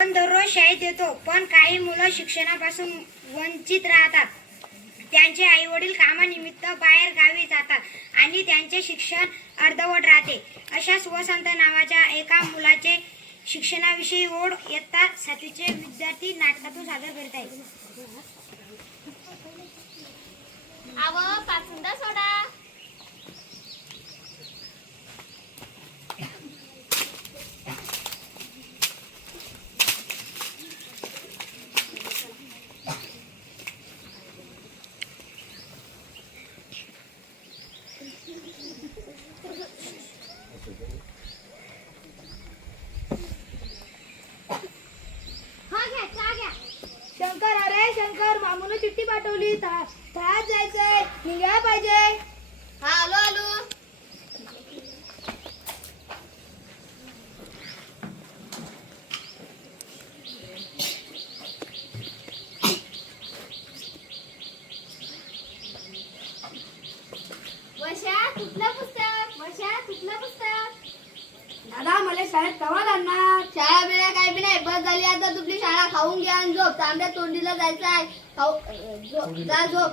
आपण दररोज शाळेत येतो, पण काही मुलं शिक्षणापासून वंचित राहतात. त्यांचे आई वडील कामानिमित्त बाहेर गावी जातात आणि त्यांचे शिक्षण अर्धवट राहते. अशा वसंत नावाच्या एका मुलाचे शिक्षणाविषयी ओढ इयत्ता 7वीचे विद्यार्थी नाटकातून सादर करीत आहेत. पाचंदा सोडा. शंकर, अरे शंकर, मामूने चिठ्ठी पाठवली. थाट जायचंय, निघायला पाहिजे. हा, आलो. कुठलं पुस्तक? दादा, मला शाळेत कवा आणणार? शाळा बिळा काय बी नाही, बस झाली आता तुझी शाळा. खाऊन घ्या आणि झोप. तांब्या तोंडीला जायचं आहे. जा झोप.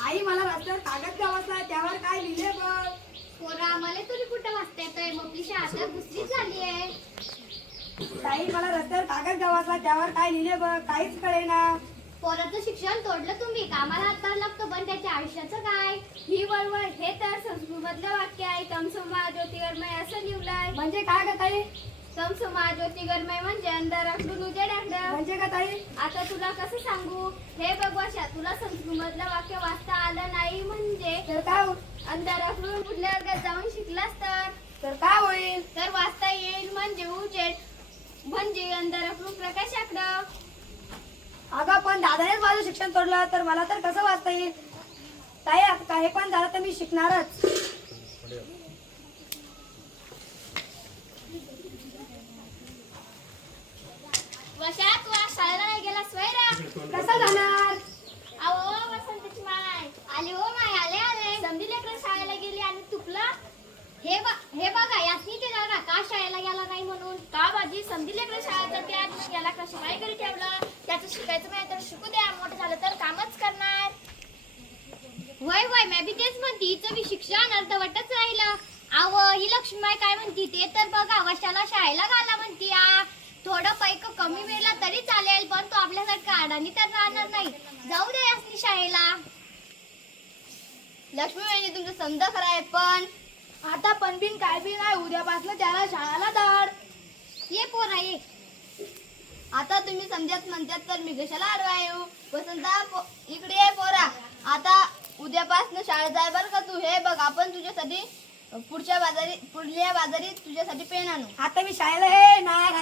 आई, मला रस्त्यावर कागद का वाचला, त्यावर काय लिहिले बघ. पोरा, मला तुम्ही कुठं वाचता येतोय? मोठी शाळा तर दुसरीच झाली आहे. ताई, मला रस्त्यावर कागद का वाचला, त्यावर काय लिहिले बघ. काहीच कळेना. पोराचं शिक्षण तोडलं तुम्ही. कामाला हातभार लागतो, पण त्याच्या आयुष्याचं काय? ही वळवळ हे तर संस्कृतमधलं वाक्य आहे. तमसोमा ज्योतिर्गमय असं लिहिलंय. म्हणजे काय का ताई? तमसोमा ज्योतिर्गमय म्हणजे अंधाराकडून उजेडाकडं. म्हणजे का ताई? आता तुला कसं सांगू? हे बघ वर्षा, तुला संस्कृतमधलं वाक्य वाचता आलं नाही म्हणजे तर काय अंधाराकडून पुढल्या वर्गात जाऊन शिकलास तर काय होईल? तर वाचता येईल म्हणजे उजेड, म्हणजे अंधाराकडून प्रकाशाकडं. अगं, पण दादानेच माझं शिक्षण तोडलं, तर मला तर कसं वाचता येईल? ताई, काही पण झालं तर मी शिकणारच. वर्षा, तू आज शाळेला नाही गेलास वैरा? कसं जाणार? अहो वसंतची माय आली. हो माय, आले. समजी लेकरं शाळेला गेली आणि तुपलं. हे बघा, यासनी ते जागा का शाळेला गेला नाही म्हणून. का बाजी, समजी लेकरं शाळेत जाते आणि याला कसं काय घरी ठेवलं? त्याचं शिकायचं नाही तर शिकू द्या, मोठं झालं तर कामच करणार. वय मी बी तेच म्हणते, हिचं बी शिक्षण अर्धवटच राहिलं. अहो, ही लक्ष्मीबाई काय म्हणती ते तर बघा. वर्षाला शाळेला घाला म्हणती. थोडं पैक कमी मिळाला तरी चालेल, पण तो आपल्यासारखा अडाणी तर राहणार नाही. जाऊ दे यासनी शाळेला. लक्ष्मीबाई, तुमचं समजा खरं आहे, पण आता पण बिन काय बी नाही. उद्यापासून त्याला शाळेला धाड. ये पोरा ये. आता तुम्ही समजत म्हणतात तर मी कशाला आडवा येऊ? वसंता, इकडे ये पोरा. आता उद्यापासून शाळेत जाय बरं का तू. हे बघ, आपण तुझ्यासाठी पुढल्या बाजारी तुझ्यासाठी पेन आणू. आता मी शाळेला येणार.